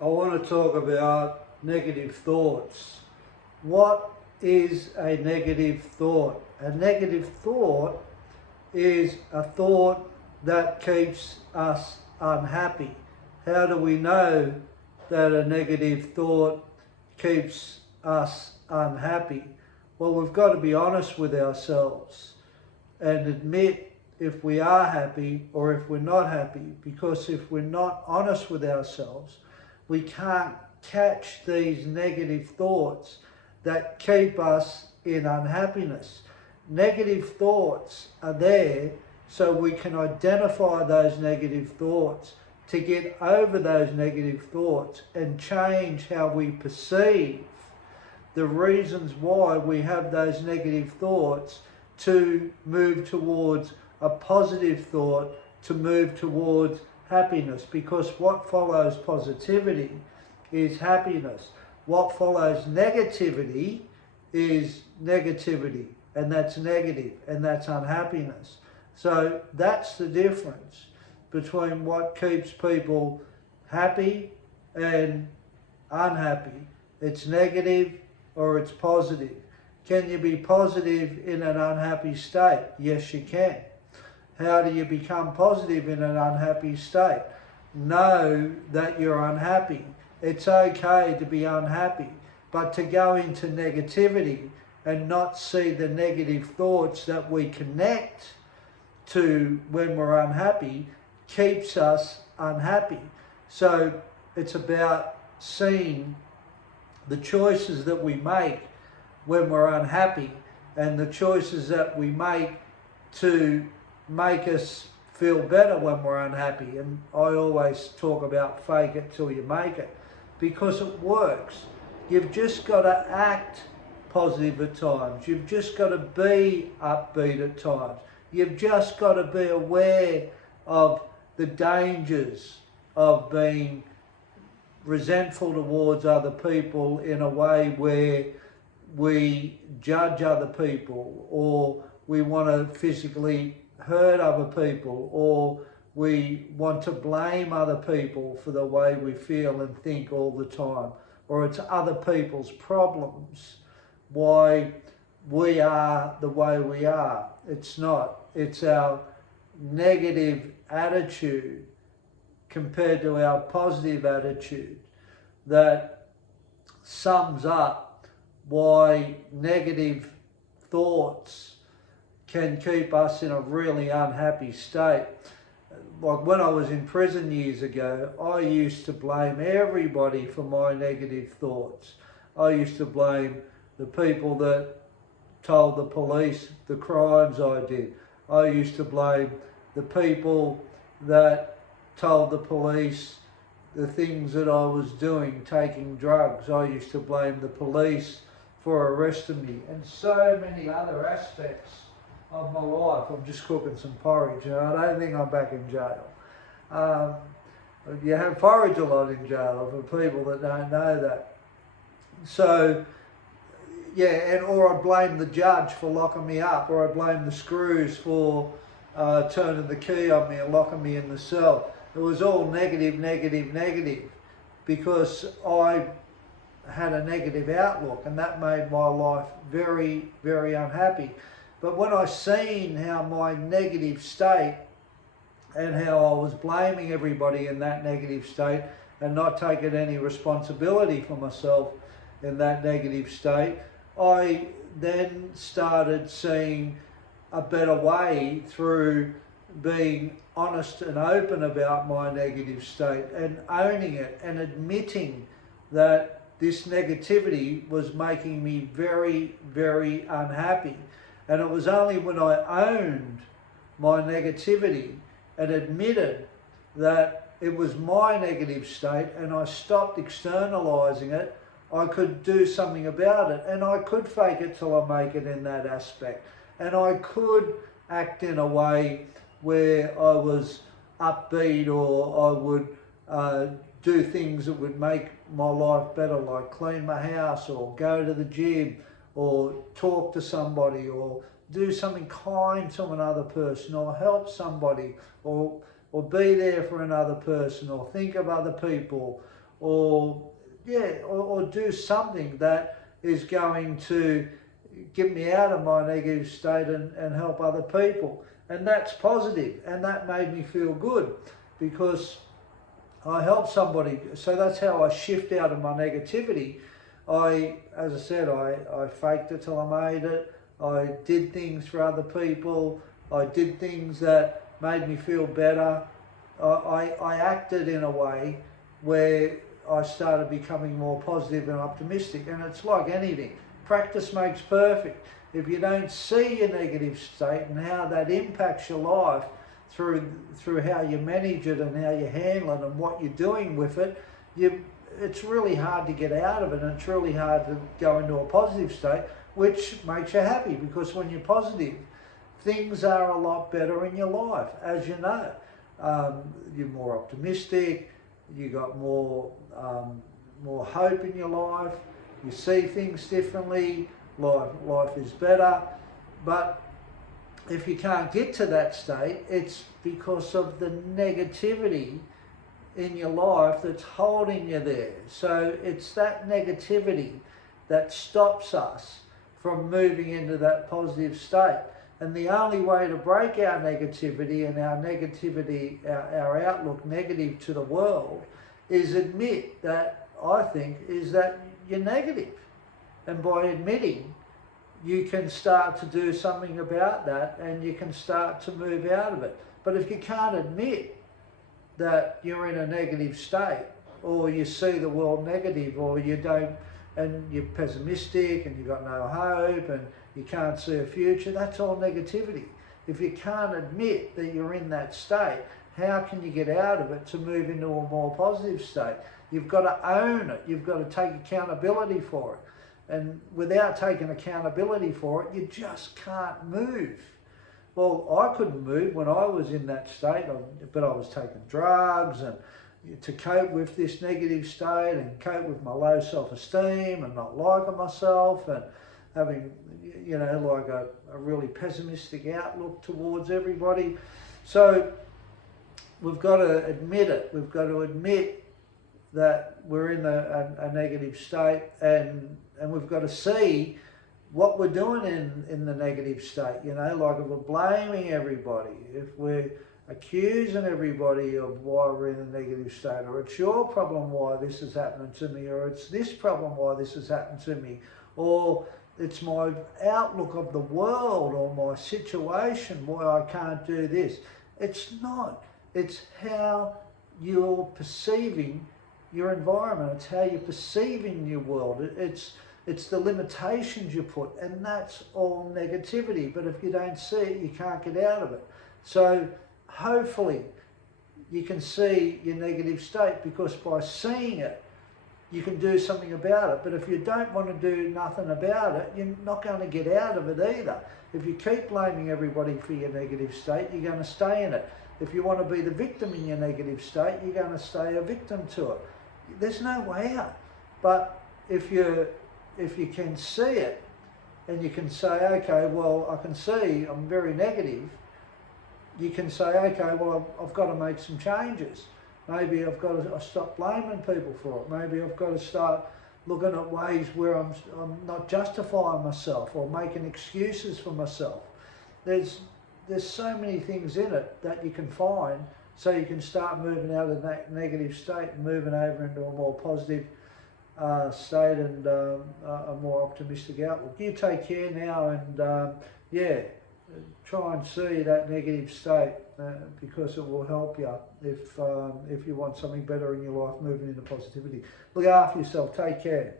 I want to talk about negative thoughts. What is a negative thought? A negative thought is a thought that keeps us unhappy. How do we know that a negative thought keeps us unhappy? Well, we've got to be honest with ourselves and admit if we are happy or if we're not happy, because if we're not honest with ourselves, we can't catch these negative thoughts that keep us in unhappiness. Negative thoughts are there so we can identify those negative thoughts, to get over those negative thoughts and change how we perceive the reasons why we have those negative thoughts, to move towards a positive thought, to move towards happiness. Because what follows positivity is happiness. What follows negativity is negativity, and that's negative, and that's unhappiness. So that's the difference between what keeps people happy and unhappy. It's negative or it's positive. Can you be positive in an unhappy state? Yes, you can. How do you become positive in an unhappy state? Know that you're unhappy. It's okay to be unhappy, but to go into negativity and not see the negative thoughts that we connect to when we're unhappy keeps us unhappy. So it's about seeing the choices that we make when we're unhappy and the choices that we make to make us feel better when we're unhappy. And I always talk about fake it till you make it, because it works. You've just got to act positive at times. You've just got to be upbeat at times. You've just got to be aware of the dangers of being resentful towards other people in a way where we judge other people, or we want to physically hurt other people, or we want to blame other people for the way we feel and think all the time, or it's other people's problems why we are the way we are. It's not. It's our negative attitude compared to our positive attitude that sums up why negative thoughts can keep us in a really unhappy state. Like when I was in prison years ago, I used to blame everybody for my negative thoughts. I used to blame the people that told the police the crimes I did. I used to blame the people that told the police the things that I was doing, taking drugs. I used to blame the police for arresting me, and so many other aspects of my life. I'm just cooking some porridge, and I don't think I'm back in jail. You have porridge a lot in jail for people that don't know that. So, yeah, or I blame the judge for locking me up, or I blame the screws for turning the key on me and locking me in the cell. It was all negative, negative, negative, because I had a negative outlook, and that made my life very, very unhappy. But when I seen how my negative state and how I was blaming everybody in that negative state and not taking any responsibility for myself in that negative state, I then started seeing a better way through being honest and open about my negative state and owning it and admitting that this negativity was making me very, very unhappy. And it was only when I owned my negativity and admitted that it was my negative state and I stopped externalizing it, I could do something about it, and I could fake it till I make it in that aspect. And I could act in a way where I was upbeat, or I would do things that would make my life better, like clean my house or go to the gym or talk to somebody or do something kind to another person or help somebody or be there for another person or think of other people or yeah, or do something that is going to get me out of my negative state and help other people. And that's positive, and that made me feel good because I helped somebody. So that's how I shift out of my negativity. As I said, I faked it till I made it. I did things for other people. I did things that made me feel better. I acted in a way where I started becoming more positive and optimistic. And it's like anything. Practice makes perfect. If you don't see your negative state and how that impacts your life through how you manage it and how you handle it and what you're doing with it, it's really hard to get out of it, and it's really hard to go into a positive state, which makes you happy, because when you're positive, things are a lot better in your life, as you know. You're more optimistic, you got more hope in your life, you see things differently, life is better. But if you can't get to that state, it's because of the negativity in your life that's holding you there. So it's that negativity that stops us from moving into that positive state. And the only way to break our negativity and our outlook negative to the world, is admit that, I think, is that you're negative. And by admitting, you can start to do something about that, and you can start to move out of it. But if you can't admit that you're in a negative state, or you see the world negative, or you don't, and you're pessimistic and you've got no hope and you can't see a future, that's all negativity. If you can't admit that you're in that state, how can you get out of it to move into a more positive state? You've got to own it. You've got to take accountability for it. And without taking accountability for it, you just can't move. Well, I couldn't move when I was in that state, but I was taking drugs and to cope with this negative state and cope with my low self-esteem and not liking myself and having, like a really pessimistic outlook towards everybody. So we've got to admit it. We've got to admit that we're in a negative state, and we've got to see what we're doing in the negative state. Like if we're blaming everybody, if we're accusing everybody of why we're in a negative state, or it's your problem why this is happening to me, or it's this problem why this has happened to me, or it's my outlook of the world or my situation why I can't do this. It's not. It's how you're perceiving your environment. It's how you're perceiving your world. It's the limitations you put, and that's all negativity. But if you don't see it, you can't get out of it. So hopefully you can see your negative state, because by seeing it, you can do something about it. But if you don't want to do nothing about it, you're not going to get out of it either. If you keep blaming everybody for your negative state, you're going to stay in it. If you want to be the victim in your negative state, you're going to stay a victim to it. There's no way out. But if you can see it, and you can say, okay, well, I can see I'm very negative, you can say, okay, well, I've got to make some changes. Maybe I've got to stop blaming people for it. Maybe I've got to start looking at ways where I'm not justifying myself or making excuses for myself. There's so many things in it that you can find, so you can start moving out of that negative state and moving over into a more positive state and a more optimistic outlook. You take care now, and try and see that negative state, because it will help you if you want something better in your life, moving into positivity. Look after yourself. Take care.